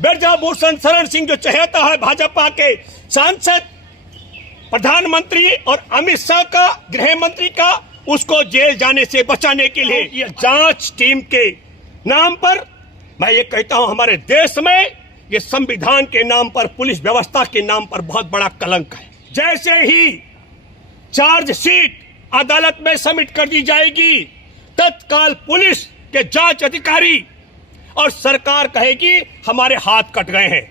ब्रजभूषण शरण सिंह जो चहेता है भाजपा के सांसद, प्रधानमंत्री और अमित शाह का, गृह मंत्री का, उसको जेल जाने से बचाने के लिए ये जांच टीम के नाम पर, मैं ये कहता हूं, हमारे देश में ये संविधान के नाम पर, पुलिस व्यवस्था के नाम पर बहुत बड़ा कलंक है। जैसे ही चार्जशीट अदालत में सबमिट कर दी जाएगी, तत्काल पुलिस के जांच अधिकारी और सरकार कहेगी हमारे हाथ कट गए हैं।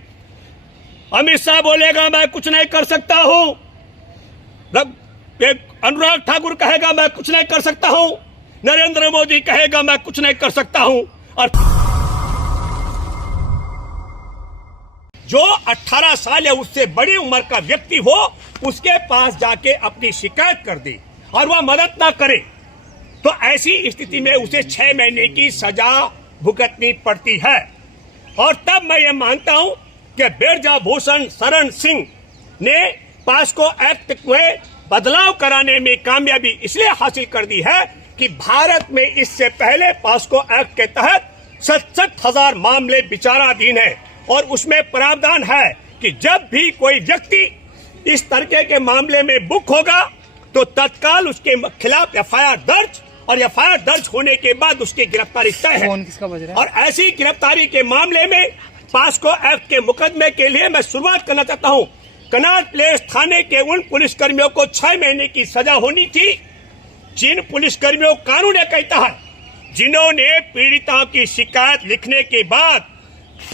अमित शाह बोलेगा मैं कुछ नहीं कर सकता हूं, अनुराग ठाकुर कहेगा मैं कुछ नहीं कर सकता हूं, नरेंद्र मोदी कहेगा मैं कुछ नहीं कर सकता हूं, और जो 18 साल या उससे बड़ी उम्र का व्यक्ति हो उसके पास जाके अपनी शिकायत कर दे और वह मदद ना करे तो ऐसी स्थिति में उसे 6 महीने की सजा भुगतनी पड़ती है। और तब मैं ये मानता हूं कि ब्रजभूषण शरण सिंह ने पास्को एक्ट में बदलाव कराने में कामयाबी इसलिए हासिल कर दी है कि भारत में इससे पहले पास्को एक्ट के तहत 67,000 मामले विचाराधीन है और उसमें प्रावधान है कि जब भी कोई व्यक्ति इस तरह के मामले में बुक होगा तो तत्काल उसके खिलाफ एफआईआर दर्ज, और एफआईआर दर्ज होने के बाद उसकी गिरफ्तारी तय है। किसका बज रहा है? और ऐसी गिरफ्तारी के मामले में पास्को एक्ट के मुकदमे के लिए मैं शुरुआत करना चाहता हूं। कनॉट प्लेस थाने के उन पुलिसकर्मियों को 6 महीने की सजा होनी थी जिन पुलिसकर्मियों को कानून कहता है जिन्होंने पीड़िताओं की शिकायत लिखने के बाद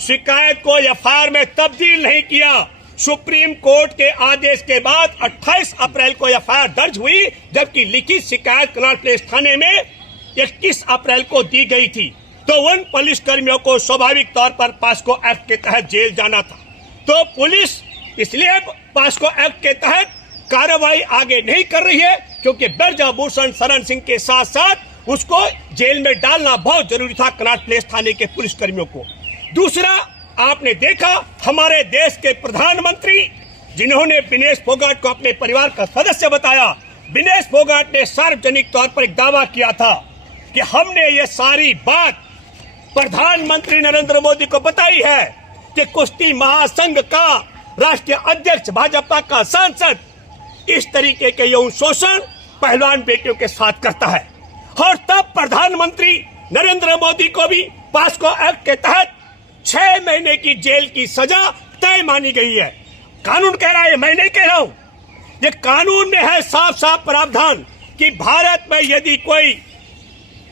शिकायत को एफआईआर में तब्दील नहीं किया। सुप्रीम कोर्ट के आदेश के बाद 28 अप्रैल को एफआईआर दर्ज हुई, जबकि लिखित शिकायत कनॉट प्लेस थाने में 21 अप्रैल को दी गई थी। तो उन पुलिस कर्मियों को स्वाभाविक तौर पर पास्को एक्ट के तहत जेल जाना था। तो पुलिस इसलिए पास्को एक्ट के तहत कार्रवाई आगे नहीं कर रही है क्योंकि ब्रजभूषण शरण सिंह के साथ साथ उसको जेल में डालना बहुत जरूरी था, कनॉट प्लेस थाने के पुलिस कर्मियों को। दूसरा, आपने देखा हमारे देश के प्रधानमंत्री जिन्होंने विनेश फोगाट को अपने परिवार का सदस्य बताया, विनेश फोगाट ने सार्वजनिक तौर पर एक दावा किया था कि हमने ये सारी बात प्रधानमंत्री नरेंद्र मोदी को बताई है कि कुश्ती महासंघ का राष्ट्रीय अध्यक्ष, भाजपा का सांसद इस तरीके के यौन शोषण पहलवान बेटियों के साथ करता है। और तब प्रधानमंत्री नरेंद्र मोदी को भी पास्को एक्ट के तहत 6 महीने की जेल की सजा तय मानी गई है। कानून कह रहा है, मैं नहीं कह रहा हूं, ये कानून में है साफ साफ प्रावधान कि भारत में यदि कोई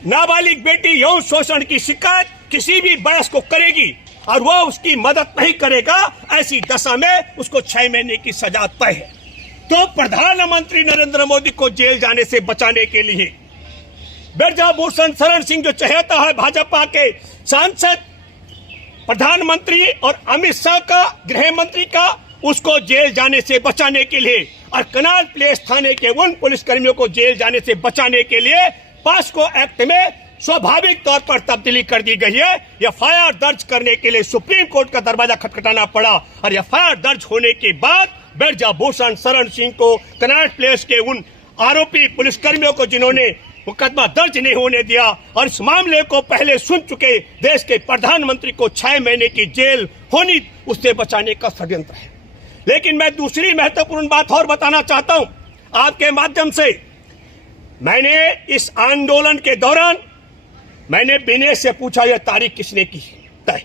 नाबालिग बेटी यौन शोषण की शिकायत किसी भी वयस्क को करेगी और वह उसकी मदद नहीं करेगा, ऐसी दशा में उसको 6 महीने की सजा तय है। तो प्रधानमंत्री नरेंद्र मोदी को जेल जाने से बचाने के लिए ब्रजभूषण शरण सिंह जो चहेता है भाजपा के सांसद, प्रधानमंत्री और अमित शाह का, गृह मंत्री का, उसको जेल जाने से बचाने के लिए और कनॉट प्लेस थाने के उन पुलिसकर्मियों को जेल जाने से बचाने के लिए पास्को एक्ट में स्वाभाविक तौर पर तब्दीली कर दी गई है। एफआईआर दर्ज करने के लिए सुप्रीम कोर्ट का दरवाजा खटखटाना पड़ा और एफआईआर दर्ज होने के बाद ब्रजभूषण शरण सिंह को कनॉट प्लेस के उन आरोपी पुलिसकर्मियों को जिन्होंने मुकदमा दर्ज नहीं होने दिया और इस मामले को पहले सुन चुके देश के प्रधानमंत्री को 6 महीने की जेल होनी, उससे बचाने का षड्यंत्र है। लेकिन मैं दूसरी महत्वपूर्ण बात और बताना चाहता हूं आपके माध्यम से। मैंने इस आंदोलन के दौरान मैंने विनेश से पूछा यह तारीख किसने की तय,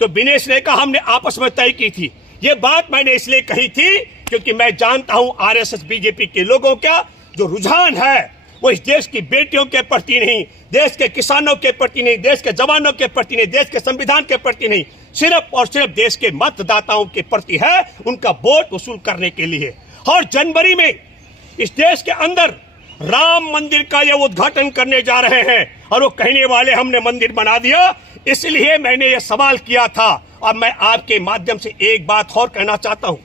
तो विनेश ने कहा हमने आपस में तय की थी। ये बात मैंने इसलिए कही थी क्योंकि मैं जानता हूं आरएसएस बीजेपी के लोगों का जो रुझान है वो इस देश की बेटियों के प्रति नहीं, देश के किसानों के प्रति नहीं, देश के जवानों के प्रति नहीं, देश के संविधान के प्रति नहीं, सिर्फ और सिर्फ देश के मतदाताओं के प्रति है, उनका वोट वसूल करने के लिए। और जनवरी में इस देश के अंदर राम मंदिर का ये उद्घाटन करने जा रहे हैं और वो कहने वाले हमने मंदिर बना दिया। इसलिए मैंने ये सवाल किया था। अब मैं आपके माध्यम से एक बात और कहना चाहता हूं।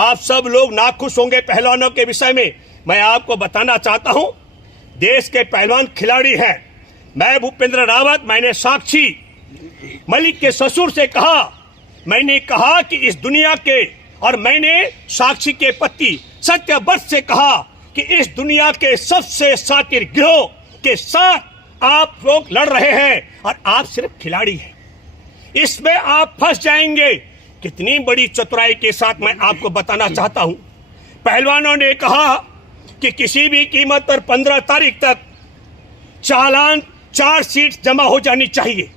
आप सब लोग नाखुश होंगे पहलवानों के विषय में, मैं आपको बताना चाहता हूं देश के पहलवान खिलाड़ी हैं। मैं भूपेंद्र रावत, मैंने साक्षी मलिक के ससुर से कहा, मैंने कहा कि इस दुनिया के, और मैंने साक्षी के पति सत्यव्रत से कहा कि इस दुनिया के सबसे शातिर गिरोह के साथ आप लोग लड़ रहे हैं और आप सिर्फ खिलाड़ी हैं। इसमें आप फंस जाएंगे। कितनी बड़ी चतुराई के साथ मैं आपको बताना चाहता हूं। पहलवानों ने कहा कि किसी भी कीमत पर 15 तारीख तक चालान चार्जशीट जमा हो जानी चाहिए।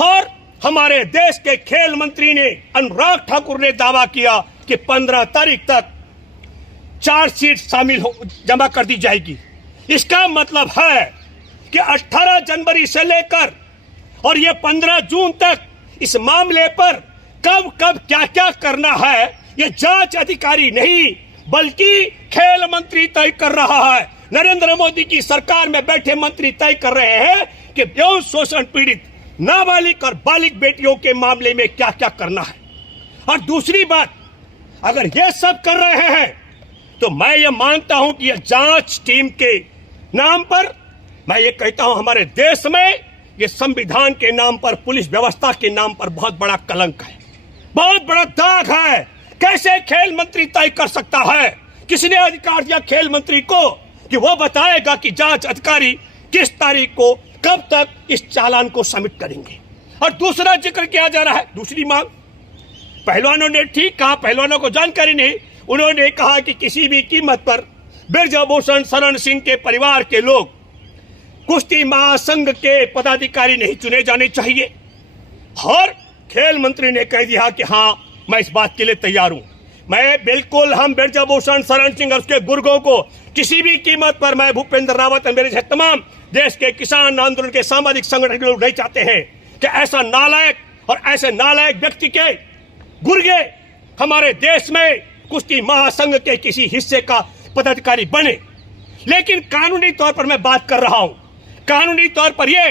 और हमारे देश के खेल मंत्री ने अनुराग ठाकुर ने दावा किया कि 15 तारीख तक चार्जशीट जमा कर दी जाएगी। इसका मतलब है कि 18 जनवरी से लेकर और ये 15 जून तक इस मामले पर कब कब क्या क्या करना है, ये जांच अधिकारी नहीं बल्कि खेल मंत्री तय कर रहा है। नरेंद्र मोदी की सरकार में बैठे मंत्री तय कर रहे हैं कि यौन शोषण पीड़ित नाबालिग और बालिग बेटियों के मामले में क्या क्या करना है। और दूसरी बात, अगर ये सब कर रहे हैं तो मैं ये मानता हूं कि यह जांच टीम के नाम पर, मैं ये कहता हूं हमारे देश में ये संविधान के नाम पर, पुलिस व्यवस्था के नाम पर बहुत बड़ा कलंक है, बहुत बड़ा दाग है। कैसे खेल मंत्री तय कर सकता है? किसने अधिकार दिया खेल मंत्री को कि वो बताएगा कि जांच अधिकारी किस तारीख को कब तक इस चालान को सबमिट करेंगे? और दूसरा जिक्र किया जा रहा है, दूसरी मांग, पहलवानों ने ठीक कहा, पहलवानों को जानकारी नहीं, उन्होंने कहा कि किसी भी कीमत पर ब्रजभूषण शरण सिंह के परिवार के लोग कुश्ती महासंघ के पदाधिकारी नहीं चुने जाने चाहिए। और खेल मंत्री ने कह दिया कि हाँ, मैं इस बात के लिए तैयार हूं। मैं बिल्कुल, हम ब्रजभूषण शरण सिंह और उसके बुजुर्गों को किसी भी कीमत पर, मैं भूपेंद्र रावत और मेरे तमाम देश के किसान आंदोलन के सामाजिक संगठन के लोग नहीं चाहते हैं कि ऐसा नालायक और ऐसे नालायक व्यक्ति के गुर्गे हमारे देश में कुश्ती महासंघ के किसी हिस्से का पदाधिकारी बने। लेकिन कानूनी तौर पर मैं बात कर रहा हूं, कानूनी तौर पर यह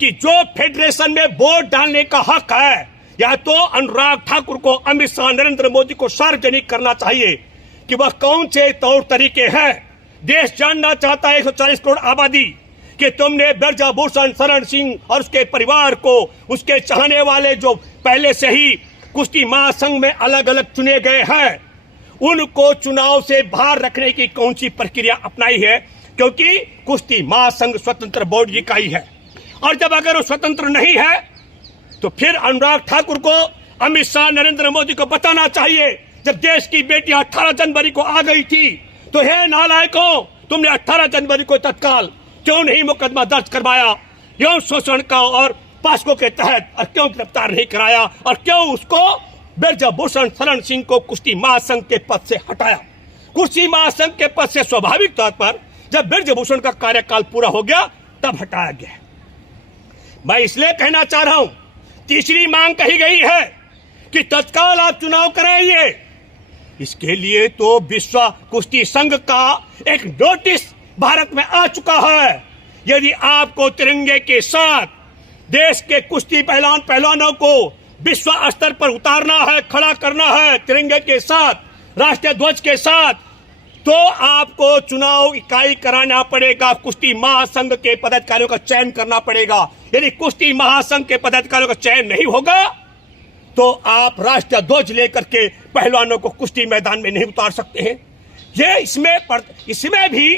कि जो फेडरेशन में वोट डालने का हक है, या तो अनुराग ठाकुर को, अमित शाह, नरेंद्र मोदी को सार्वजनिक करना चाहिए कि वह कौन से तौर तरीके हैं। देश जानना चाहता है, 140 करोड़ आबादी, कि तुमने ब्रजभूषण शरण सिंह और उसके परिवार को, उसके चाहने वाले जो पहले से ही कुश्ती महासंघ में अलग अलग चुने गए हैं, उनको चुनाव से बाहर रखने की कौन सी प्रक्रिया अपनाई है? क्योंकि कुश्ती महासंघ स्वतंत्र बोर्ड की इकाई है, और जब अगर वो स्वतंत्र नहीं है तो फिर अनुराग ठाकुर को, अमित शाह, नरेंद्र मोदी को बताना चाहिए, जब देश की बेटियां 18 जनवरी को आ गई थी तो हे नालायकों, तुमने 18 जनवरी को तत्काल क्यों नहीं मुकदमा दर्ज करवाया यौन शोषण का और पास्को के तहत, और क्यों गिरफ्तार नहीं कराया, और क्यों उसको ब्रजभूषण शरण सिंह को कुश्ती महासंघ के पद से हटाया? कुश्ती महासंघ के पद से स्वाभाविक तौर पर जब ब्रजभूषण का कार्यकाल पूरा हो गया तब हटाया गया। मैं इसलिए कहना चाह रहा हूं, तीसरी मांग कही गई है कि तत्काल आप चुनाव कराइए। इसके लिए तो विश्व कुश्ती संघ का एक नोटिस भारत में आ चुका है। यदि आपको तिरंगे के साथ देश के कुश्ती पहलवानों को विश्व स्तर पर उतारना है, खड़ा करना है तिरंगे के साथ, राष्ट्रीय ध्वज के साथ, तो आपको चुनाव इकाई कराना पड़ेगा, कुश्ती महासंघ के पदाधिकारियों का चयन करना पड़ेगा। यदि कुश्ती महासंघ के पदाधिकारियों का चयन नहीं होगा तो आप राष्ट्रीय ध्वज लेकर के पहलवानों को कुश्ती मैदान में नहीं उतार सकते हैं। ये इसमें भी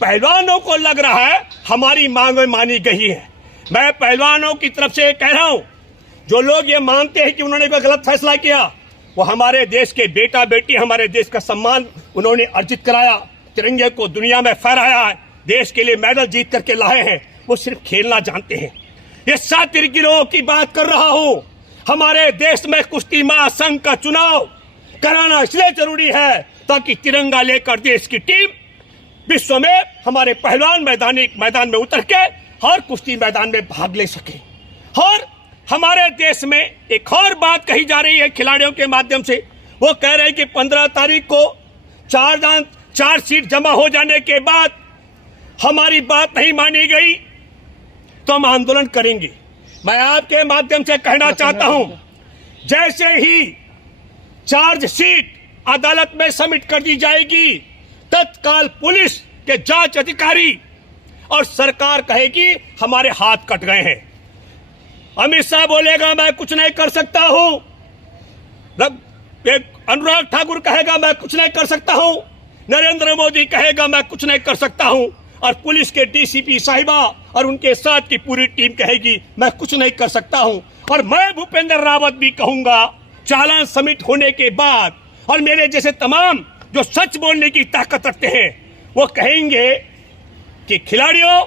पहलवानों को लग रहा है हमारी मांग मानी गई है। मैं पहलवानों की तरफ से कह रहा हूं, जो लोग ये मानते हैं कि उन्होंने कोई गलत फैसला किया, वो हमारे देश के बेटा बेटी, हमारे देश का सम्मान उन्होंने अर्जित कराया, तिरंगे को दुनिया में फहराया है, देश के लिए मेडल जीत करके लाए हैं, वो सिर्फ खेलना जानते हैं। ये सातिर गिरोह की बात कर रहा हूं। हमारे देश में कुश्ती महासंघ का चुनाव कराना इसलिए जरूरी है ताकि तिरंगा लेकर देश की टीम विश्व में हमारे पहलवान मैदान में उतर के हर कुश्ती मैदान में भाग ले सके। और हमारे देश में एक और बात कही जा रही है खिलाड़ियों के माध्यम से, वो कह रहे हैं कि 15 तारीख को चार्जशीट जमा हो जाने के बाद हमारी बात नहीं मानी गई तो हम आंदोलन करेंगे। मैं आपके माध्यम से कहना चाहता हूं, जैसे ही चार्जशीट अदालत में सबमिट कर दी जाएगी, तत्काल पुलिस के जांच अधिकारी और सरकार कहेगी हमारे हाथ कट गए हैं। अमित शाह बोलेगा मैं कुछ नहीं कर सकता हूं, अनुराग ठाकुर कहेगा मैं कुछ नहीं कर सकता हूं, नरेंद्र मोदी कहेगा मैं कुछ नहीं कर सकता हूं, और पुलिस के डीसीपी साहिबा और उनके साथ की पूरी टीम कहेगी मैं कुछ नहीं कर सकता हूं। और मैं भूपेंद्र रावत भी कहूंगा, चालान सबमिट होने के बाद, और मेरे जैसे तमाम जो सच बोलने की ताकत रखते हैं, वो कहेंगे कि खिलाड़ियों,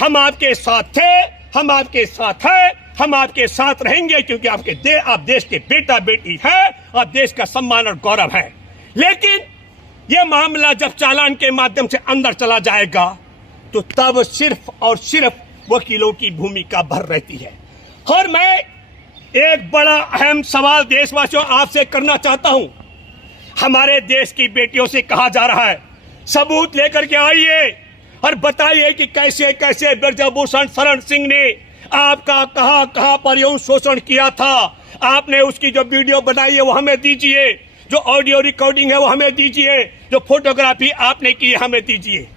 हम आपके साथ थे, हम आपके साथ हैं, हम आपके साथ रहेंगे, क्योंकि आप देश के बेटा बेटी हैं, आप देश का सम्मान और गौरव है। लेकिन यह मामला जब चालान के माध्यम से अंदर चला जाएगा, तो तब सिर्फ और सिर्फ वकीलों की भूमिका भर रहती है। और मैं एक बड़ा अहम सवाल देशवासियों आपसे करना चाहता हूं। हमारे देश की बेटियों से कहा जा रहा है, सबूत लेकर के आइए और बताइए कि कैसे कैसे ब्रजभूषण शरण सिंह ने आपका कहां पर यौन शोषण किया था। आपने उसकी जो वीडियो बनाई है वो हमें दीजिए, जो ऑडियो रिकॉर्डिंग है वो हमें दीजिए, जो फोटोग्राफी आपने की है हमें दीजिए।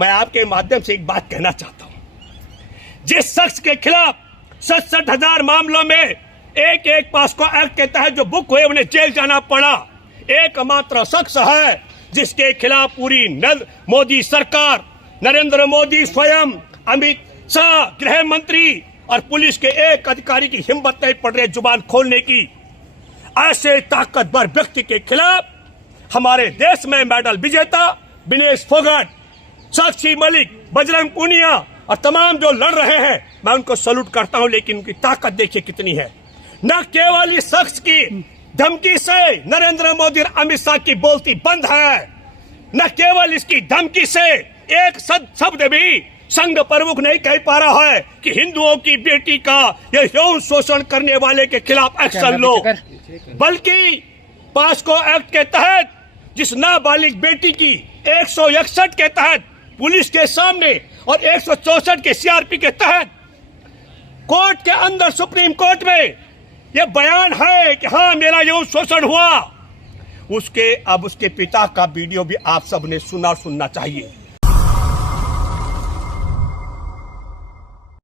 मैं आपके माध्यम से एक बात कहना चाहता हूं, जिस शख्स के खिलाफ 67,000 मामलों में एक पास्को एक्ट के तहत जो बुक हुए उन्हें जेल जाना पड़ा, एकमात्र शख्स है जिसके खिलाफ पूरी मोदी सरकार, नरेंद्र मोदी स्वयं, अमित शाह गृह मंत्री और पुलिस के एक अधिकारी की हिम्मत नहीं पड़ रही जुबान खोलने की। ऐसे ताकतवर व्यक्ति के खिलाफ हमारे देश में मेडल विजेता विनेश फोगाट, साक्षी मलिक, बजरंग पूनिया और तमाम जो लड़ रहे हैं, मैं उनको सैल्यूट करता हूं, लेकिन उनकी ताकत देखिए कितनी है। न केवल इस शख्स की धमकी से नरेंद्र मोदी और अमित शाह की बोलती बंद है, न केवल इसकी धमकी से एक शब्द भी संघ प्रमुख नहीं कह पा रहा है कि हिंदुओं की बेटी का यह यौन शोषण करने वाले के खिलाफ एक्शन लो, बल्कि पास्को एक्ट के तहत जिस नाबालिग बेटी की 161 के तहत पुलिस के सामने और 164 के सीआरपी के तहत कोर्ट के अंदर सुप्रीम कोर्ट में यह बयान है कि हाँ मेरा यौन शोषण हुआ, अब उसके पिता का वीडियो भी आप सबने सुनना चाहिए।